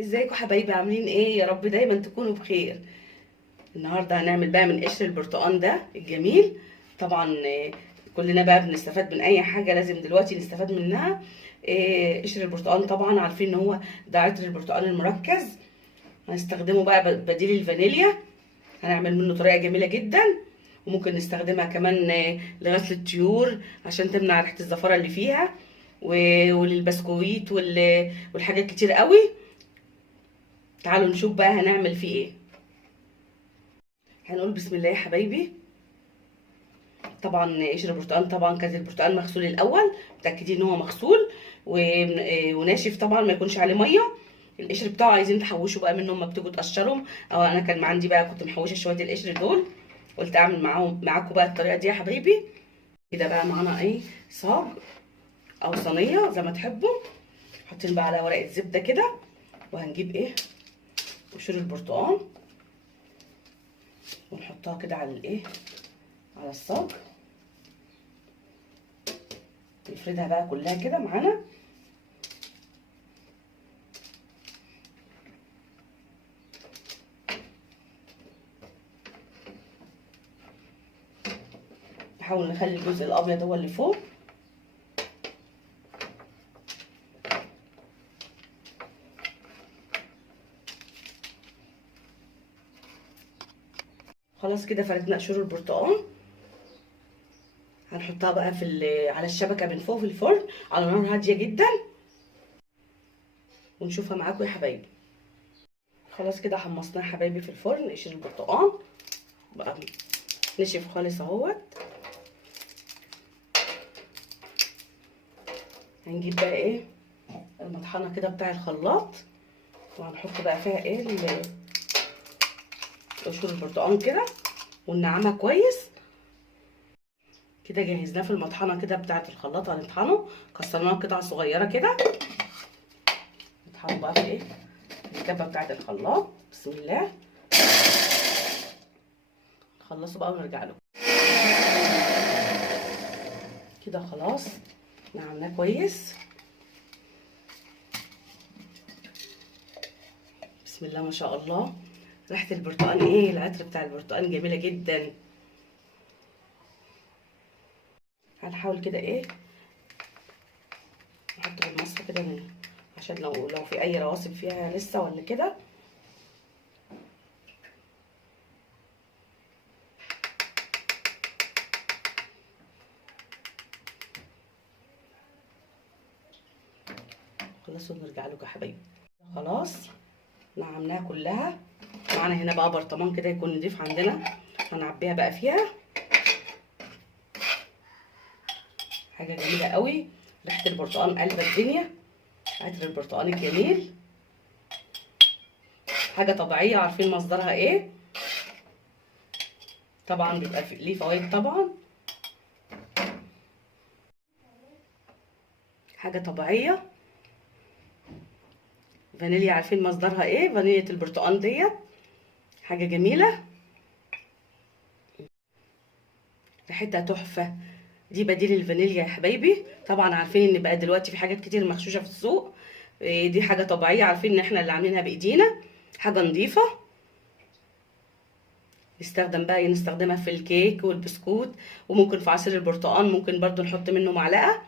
ازيكم حبايبي؟ عاملين ايه؟ يا رب دايما تكونوا بخير. النهارده هنعمل بقى من قشر البرتقال ده الجميل. طبعا كلنا بقى بنستفاد من اي حاجه، لازم دلوقتي نستفاد منها. قشر البرتقال طبعا عارفين ان هو ده عطر البرتقال المركز. هنستخدمه بقى بديل الفانيليا. هنعمل منه طريقه جميله جدا، وممكن نستخدمها كمان لغسل الطيور عشان تمنع ريحه الزفاره اللي فيها، وللبسكويت والحاجات كتير قوي. تعالوا نشوف بقى هنعمل فيه ايه. هنقول بسم الله يا حبايبي. طبعا قشر البرتقال، طبعا كانت البرتقال مغسول الاول، متاكدين ان هو مغسول وناشف، طبعا ما يكونش عليه ميه. القشر بتاعه عايزين تحوشوا بقى منهم، ما بتيجوا تقشرهم، او انا كان عندي بقى كنت محوشه شويه القشر دول، قلت اعمل معاكم بقى الطريقه دي يا حبايبي. كده بقى معانا ايه؟ صاج او صينيه زي ما تحبوا، حاطين بقى على ورقه زبده كده، وهنجيب ايه؟ قشور البرتقال ونحطها كده على الايه، على الصاج. نفردها بقى كلها كده معانا. نحاول نخلي الجزء الابيض هو اللي فوق. خلاص كده فردنا قشور البرتقال. هنحطها بقى على الشبكه من فوق في الفرن على نار هاديه جدا، ونشوفها معاكم يا حبايبي. خلاص كده حمصناها يا حبايبي في الفرن. قشر البرتقال بقى نشف خالص اهوت. هنجيب بقى ايه؟ المطحنه كده بتاع الخلاط، وهنحط بقى فيها ايه؟ قشور البرتقال كده، وننعمها كويس كده. جهزناه في المطحنه كده بتاعه الخلاط، هنطحنه، كسرناه قطع صغيره كده. نطحنه بقى في ايه؟ الكبه بتاعه الخلاط. بسم الله. نخلصه بقى ونرجع له. كده خلاص نعملناه كويس. بسم الله ما شاء الله. ريحه البرتقال ايه؟ العطر بتاع البرتقال جميله جدا. هنحاول كده ايه، نحط بالمصفى كده عشان لو في اي رواسب فيها لسه ولا كده. خلاص ونرجع لكم يا حبايبي. خلاص نعمناها كلها. معانا هنا بقى برطمان كده يكون نضيف عندنا، هنعبيها بقى فيها. حاجه جميله قوي، ريحه البرتقال قلبة الدنيا، عطر البرتقال الجميل، حاجه طبيعيه عارفين مصدرها ايه. طبعا بيبقى ليه فوائد، طبعا حاجه طبيعيه. فانيليا عارفين مصدرها ايه، فانيليا البرتقال ديت حاجه جميله، ريحتها تحفه. دي بديل الفانيليا يا حبايبي. طبعا عارفين ان بقى دلوقتي في حاجات كتير مغشوشه في السوق، دي حاجه طبيعيه، عارفين ان احنا اللي عاملينها بايدينا، حاجه نظيفه. نستخدمها في الكيك والبسكوت، وممكن في عصير البرتقال ممكن برضو نحط منه معلقه،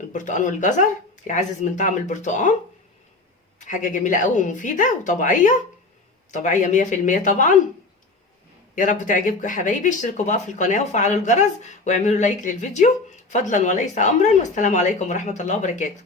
البرتقال والجزر يعزز من طعم البرتقال. حاجه جميله قوي ومفيده وطبيعيه، طبيعيه 100% طبعا. يا رب تعجبكم يا حبايبي. اشتركوا بقى في القناه وفعلوا الجرس واعملوا لايك للفيديو فضلا وليس امرا، والسلام عليكم ورحمه الله وبركاته.